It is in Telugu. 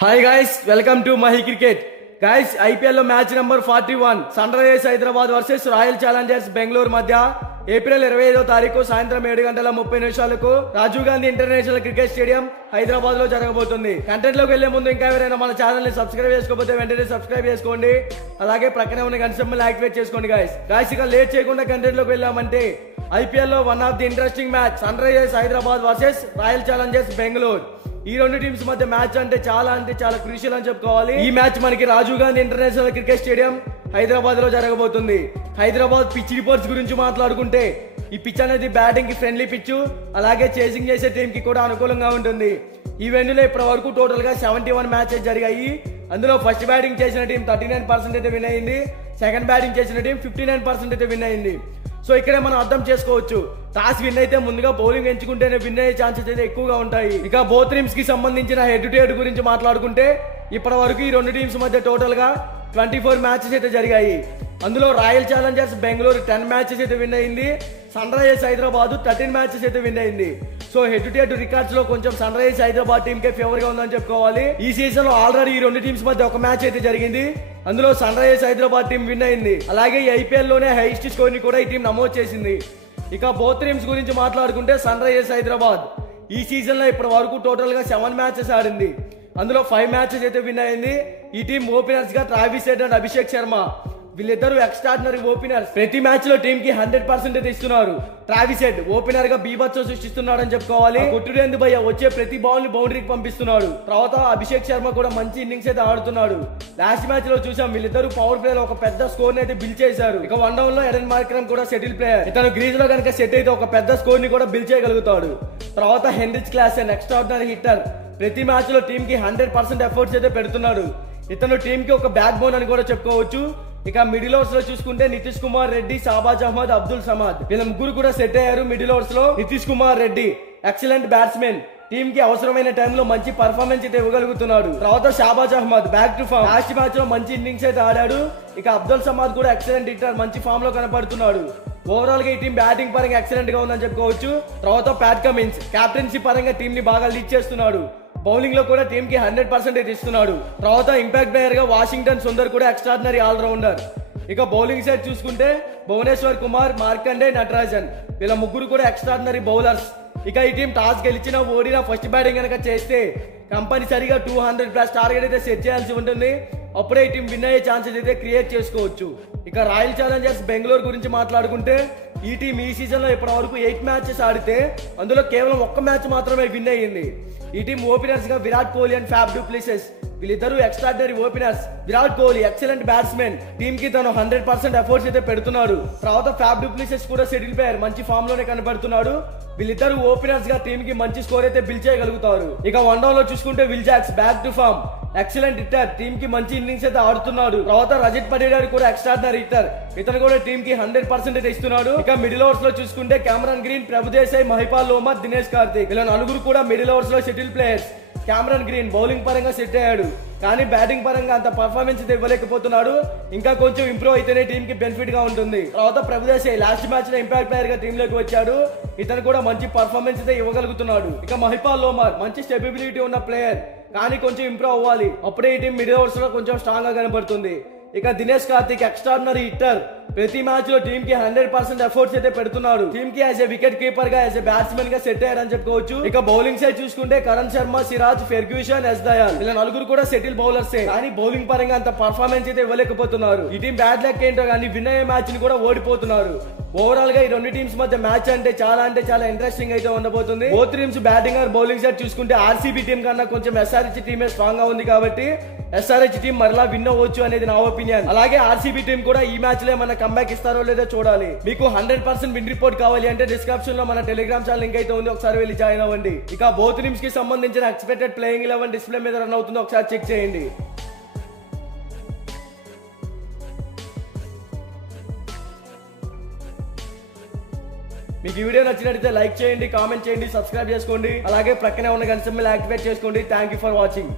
Hi guys, welcome to Mahi cricket. Guys, IPL లో match number 41 sun Risers Hyderabad versus royal Challengers Bengaluru మధ్య ఏప్రిల్ 25వ తారీఖు సాయంత్రం 7:30 Rajiv Gandhi international cricket stadium Hyderabad లో జరగబోతుంది. కంటెంట్ లోకి వెళ్లే ముందు ఇంకా ఎవరైనా మన ఛానల్ ని సబ్స్క్రైబ్ చేసుకోకపోతే వెంటనే సబ్స్క్రైబ్ చేసుకోండి. అలాగే ప్రక్కనే ఉన్న గంట సింబల్ యాక్టివేట్ చేసుకోండి. గైస్ ఇక లేట్ చేయకుండా కంటెంట్ లోకి వెళ్ళామంటే ఐపీఎల్ లో one of the interesting match sun Risers Hyderabad versus royal Challengers Bengaluru. ఈ రెండు టీమ్స్ మధ్య మ్యాచ్ అంటే చాలా క్రూషియల్ అని చెప్పుకోవాలి. ఈ మ్యాచ్ మనకి Rajiv Gandhi international cricket stadium Hyderabad లో జరగబోతుంది. హైదరాబాద్ పిచ్ రిపోర్ట్స్ గురించి మాట్లాడుకుంటే ఈ పిచ్ అనేది బ్యాటింగ్ కి ఫ్రెండ్లీ పిచ్, అలాగే చేసింగ్ చేసే టీం కి కూడా అనుకూలంగా ఉంటుంది. ఈ వెన్యూలో ఇప్పటి వరకు టోటల్ గా 71 మ్యాచెస్ జరిగాయి. అందులో ఫస్ట్ బ్యాటింగ్ చేసిన టీం 39% అయితే విన్ అయింది, సెకండ్ బ్యాటింగ్ చేసిన టీం 59% అయితే విన్ అయింది. సో ఇక్కడే మనం అర్థం చేసుకోవచ్చు, టాస్ విన్ అయితే ముందుగా బౌలింగ్ ఎంచుకుంటేనే విన్ అయ్యే ఛాన్సెస్ అయితే ఎక్కువగా ఉంటాయి. ఇక బోత్ టీమ్స్ కి సంబంధించిన హెడ్ టు హెడ్ గురించి మాట్లాడుకుంటే ఇప్పటి వరకు ఈ రెండు టీమ్స్ మధ్య టోటల్ గా 24 మ్యాచెస్ అయితే జరిగాయి. అందులో రాయల్ ఛాలెంజర్స్ బెంగళూరు 10 మ్యాచెస్ అయితే విన్ అయింది, సన్ రైజర్స్ హైదరాబాద్ 13 మ్యాచెస్ అయితే విన్ అయింది. So head to head records లో కొంచెం సన్ రైజర్స్ హైదరాబాద్ టీమ్ కే ఫేవర్ గా ఉందని చెప్పుకోవాలి. ఈ సీజన్ లో ఆల్రెడీ ఈ రెండు టీమ్స్ మధ్య ఒక మ్యాచ్ అయితే జరిగింది, అందులో sun Risers Hyderabad team win అయింది. అలాగే ఈ ఐపీఎల్ లోనే హైయెస్ట్ స్కోర్ ని కూడా ఈ టీం నమోదు చేసింది. ఇక బోత్ టీమ్స్ గురించి మాట్లాడుకుంటే సన్ రైజర్స్ హైదరాబాద్ ఈ సీజన్ లో ఇప్పటి వరకు టోటల్ గా 7 మ్యాచెస్ ఆడింది, అందులో 5 మ్యాచెస్ అయితే విన్ అయింది. ఈ టీం ఓపెనర్స్ గా Travis head and Abhishek Sharma, వీళ్ళిద్దరు ఎక్స్ట్రాడినరీ ఓపెనర్స్. ప్రతి మ్యాచ్ లో టీం కి 100% అయితే ఇస్తున్నారు. ట్రావిస్ హెడ్ ఓపెనర్ గా బీభత్సం సృష్టిస్తున్నాడు అని చెప్పుకోవాలి. కొట్టుడేందు భయ్య వచ్చే ప్రతి బాల్ ని బౌండరీకి పంపిస్తున్నాడు. తర్వాత అభిషేక్ శర్మ కూడా మంచి ఇన్నింగ్స్ అయితే ఆడుతున్నాడు. లాస్ట్ మ్యాచ్ లో చూసాం వీళ్ళిద్దరు పవర్ ప్లే లో ఒక పెద్ద స్కోర్ ని అయితే బిల్ చేశారు. ఇక వన్ డౌన్ లో ఎడెన్ మార్క్రమ్ కూడా సెటిల్ ప్లేయర్, ఇతను గ్రీజ్ లో కనుక సెట్ అయితే ఒక పెద్ద స్కోర్ ని కూడా బిల్ చేయగలుగుతాడు. తర్వాత హెన్రిచ్ క్లాసెన్ ఎక్స్ట్రాడినరీ హిట్టర్, ప్రతి మ్యాచ్ లో టీం కి 100% ఎఫర్ట్స్ అయితే పెడుతున్నాడు. ఇతను టీం కి ఒక బ్యాక్ బోన్ అని కూడా చెప్పుకోవచ్చు. ఇక మిడిల్ ఓవర్స్ లో చూసుకుంటే నితీష్ కుమార్ రెడ్డి, షాబాజ్ అహ్మద్, అబ్దుల్ సమాద్ వీళ్ళ ముగ్గురు కూడా సెట్ అయ్యారు. మిడిల్ ఓవర్స్ లో Nitish Kumar Reddy excellent batsmen, team కి అవసరమైన టైంలో మంచి పర్ఫార్మెన్స్ అయితే ఇవ్వగలుగుతున్నాడు. తర్వాత Shahbaz Ahmed back to form, last match లో మంచి ఇన్నింగ్స్ అయితే ఆడాడు. ఇక అబ్దుల్ సమాద్ కూడా ఎక్సలెంట్ హిట్టర్, మంచి ఫామ్ లో కనపడుతున్నాడు. ఓవరాల్ గా ఈ టీం బ్యాటింగ్ పరంగా ఎక్సలెంట్ గా ఉందని చెప్పుకోవచ్చు. తర్వాత ప్యాట్ కమిన్స్ కెప్టెన్సీ పరంగా టీం ని బాగా లీడ్ చేస్తున్నాడు. బౌలింగ్ లో కూడా టీం కి 100% అయితే ఇస్తున్నాడు. తర్వాత ఇంపాక్ట్ ప్లేయర్ గా వాషింగ్టన్ సుందర్ కూడా ఎక్స్ట్రాడినరీ ఆల్రౌండర్. ఇక బౌలింగ్ సైడ్ చూసుకుంటే భువనేశ్వర్ కుమార్, మార్కండే, నటరాజన్ వీళ్ళ ముగ్గురు కూడా ఎక్స్ట్రాడినరీ బౌలర్స్. ఇక ఈ టీం టాస్ గెలిచినా ఓడినా ఫస్ట్ బ్యాటింగ్ కనుక చేస్తే కంపల్సరీగా 200+ టార్గెట్ అయితే సెట్ చేయాల్సి ఉంటుంది. అప్పుడే ఈ టీం విన్ అయ్యే ఛాన్సెస్ అయితే క్రియేట్ చేసుకోవచ్చు. ఇక రాయల్ ఛాలెంజర్స్ బెంగళూరు గురించి మాట్లాడుకుంటే ఈ టీం ఈ సీజన్ లో ఇప్పటి వరకు 8 మ్యాచెస్ ఆడితే అందులో కేవలం 1 మ్యాచ్ మాత్రమే విన్ అయ్యింది. ఈ టీం ఓపెనర్స్ గా Virat Kohli and Faf du Plessis, వీళ్ళిద్దరు extraordinary openers. Virat Kohli excellent batsmen, team కి తను 100% ఎఫర్ట్స్ అయితే పెడుతున్నాడు. తర్వాత ఫ్యాబ్ డు ప్లెసిస్ కూడా సెటిల్ ప్లేయర్, మంచి ఫామ్ లోనే కనబడుతున్నాడు. వీళ్ళిద్దరు ఓపెనర్స్ గా టీం కి మంచి స్కోర్ అయితే బిల్ చేయగలుగుతారు. ఇక వన్ డౌన్ లో చూసుకుంటే Will Jacks back to form, excellent hitter, team కి మంచి ఇన్నింగ్స్ అయితే ఆడుతున్నాడు. తర్వాత రజత్ పటిదార్ కూడా ఎక్స్ట్రాడినరీ హిట్టర్, ఇతను కూడా టీం కి 100% అయితే ఇస్తున్నాడు. ఇక మిడిల్ ఓవర్స్ లో చూసుకుంటే కెమెరాన్ గ్రీన్, ప్రభుదేశాయ్, మహిపాల్ లోమర్, దినేష్ కార్తిక్ ఇలా నలుగురు కూడా మిడిల్ ఓవర్స్ లో settle players. Cameron green bowling పరంగా సెట్ అయ్యాడు, కానీ బ్యాటింగ్ పరంగా అంత పర్ఫార్మెన్స్ అయితే ఇవ్వలేకపోతున్నాడు. ఇంకా కొంచెం ఇంప్రూవ్ అయితేనే టీం కి బెనిఫిట్ గా ఉంటుంది. తర్వాత ప్రభుదేశాయ్ లాస్ట్ మ్యాచ్ లో ఇంపాక్ట్ ప్లేయర్ గా టీం లోకి వచ్చాడు, ఇతను కూడా మంచి పర్ఫార్మెన్స్ అయితే ఇవ్వగలుగుతున్నాడు. ఇక మహిపాల్ లోమర్ మంచి స్టెబిలిటీ ఉన్న ప్లేయర్, కానీ కొంచెం ఇంప్రూవ్ అవ్వాలి, అప్పుడే ఈ టీం మిడిల్ ఓవర్స్ లో కొంచెం స్ట్రాంగ్ గా కనబడుతుంది. ఇక దినేష్ కార్తిక్ ఎక్స్ట్రాడినరీ హిట్టర్, ప్రతి మ్యాచ్ లో టీం కి 100% ఎఫర్ట్స్ అయితే పెడుతున్నాడు. టీం కి యాజ్ ఎ వికెట్ కీపర్ గా, యాజ్ ఎ బ్యాట్స్మెన్ గా సెట్ అయ్యారని చెప్పుకోవచ్చు. ఇక బౌలింగ్ సైడ్ చూసుకుంటే కరణ్ శర్మ, సిరాజ్, ఫెర్గ్యూసన్, ఎస్ దయాల్ ఇలా నలుగురు కూడా సెటిల్ బౌలర్సే, కానీ బౌలింగ్ పరంగా అంత పర్ఫార్మెన్స్ అయితే ఇవ్వలేకపోతున్నారు. ఈ టీం బ్యాడ్ లక్ ఏంటో కానీ విన్ అయ్యే మ్యాచ్ ని కూడా ఓడిపోతున్నారు. ఓవరాల్ గా ఈ రెండు టీమ్స్ మధ్య మ్యాచ్ అంటే చాలా ఇంట్రెస్టింగ్ అయితే ఉండబోతుంది. Both teams batting are bowling side చూసుకుంటే ఆర్సీబీ టీం కన్నా కొంచెం ఎస్ఆర్హెచ్ టీమే స్ట్రాంగ్ గా ఉంది, కాబట్టి ఎస్ఆర్హెచ్ టీం మరలా విన్ అవ్వచ్చు అనేది నా ఒపీనియన్. అలాగే ఆర్సీబీ టీం కూడా ఈ మ్యాచ్ లో ఏమన్నా కంబ్యాక్ ఇస్తారో లేదో చూడాలి. మీకు 100% విన్ రిపోర్ట్ కావాలి అంటే డిస్క్రిప్షన్ లో మన టెలిగ్రామ్ ఛానల్ లింక్ అయితే ఉంది, ఒకసారి వెళ్ళి జాయిన్ అవ్వండి. ఇక బోత్ టీమ్స్ కి సంబంధించిన ఎక్స్పెక్టెడ్ ప్లేయింగ్ 11 డిస్ప్లే మీద రన్ అవుతుందో ఒకసారి చెక్ చేయండి. మీకు ఈ వీడియో నచ్చినట్లయితే లైక్ చేయండి, కామెంట్ చేయండి, సబ్స్క్రైబ్ చేసుకోండి. అలాగే ప్రక్కనే ఉన్న గంట సింబల్ యాక్టివేట్ చేసుకోండి. Thank you for watching.